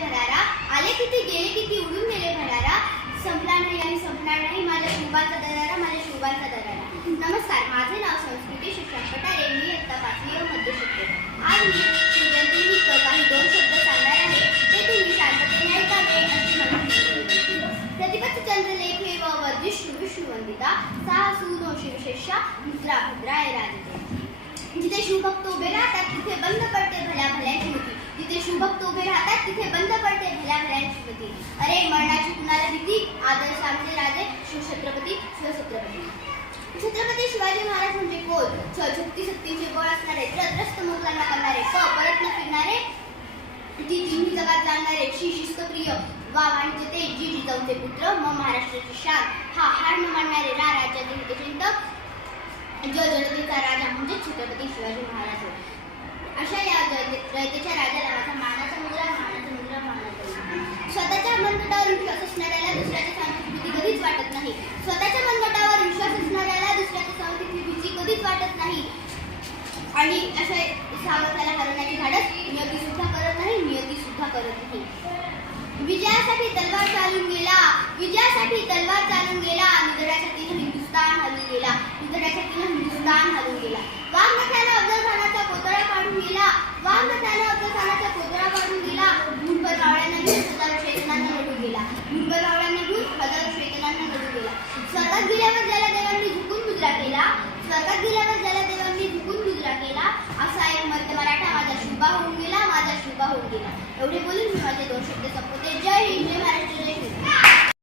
भरारा. आले किती गेले किती उडून गेले भरारा. संपला नाही आणि संपणार नाही. माझ्या शुभांचा दरारा माझ्या शुभांचा दरारा. नमस्कार माझे नाव संस्कृती शिक्षण पटारे. मी इयत्ता पाचवी मध्ये शिकते आज मी काही दोन शब्द सांगणार आहे. ते तुम्ही शांततेने ऐकावे अशी मला विनंती. प्रतिपक्षचंद्र लेखे व विष्णुवंदिता सहा सुनो मुद्रा भद्राय राजते जिथे शिवभक्त उभे राहतात तिथे बंद पडते भल्या भल्या मती जिथे शिवभक्त उभे राहतात तिथे बंद पडते भल्या भीती अरे मरणाची कुणाला भीती? आदर्श आमचे राजे शिवछत्रपती शिवछत्रपती छत्रपती. शिवाजी महाराज म्हणजे कोण? छ शक्ती शक्तीचे बळ असणारे त्रस्त मोगलांना करणारे प परत न फिरणारे जी तिन्ही जगात जाणणारे शी शिस्तप्रिय वा वाणिज्य ते जी जिजाऊचे पुत्र म महाराष्ट्राची शान. हा हार न मानणारे रा राज्याचे हितचिंतक ज जनतेचा राजा म्हणजे छत्रपती शिवाजी महाराज. अशा या जनतेच्या राजाला आणि असे सामर्थ्याला हरवण्याची धाडस नियती सुद्धा करत नाही नियती सुद्धा करत नाही. विजयासाठी तलवार चालून गेला विजयासाठी तलवार चालून गेला निधड्यासाठी हिंदुस्तान हलून गेला निधड्यासाठी हिंदुस्तान हलून गेला. वाघनख्यानं अफजल खानाचा पुतळा काढून गेला वाघनख्यानं अफजल खानाचा पुतळा काढून गेला भूणभर रावळ्यांना घेऊन हजारो शैतनांना लढून गेला. भूणभर रावळ्यांना घेऊन हजारो शैतनांना लढून गेला. स्वर्गात गेल्यावर शुभा होऊन गेला माझा शुभा होऊन गेला एवढे बोलून मी माझे दोन शब्द संपवते. जय हिंद जय महाराष्ट्र.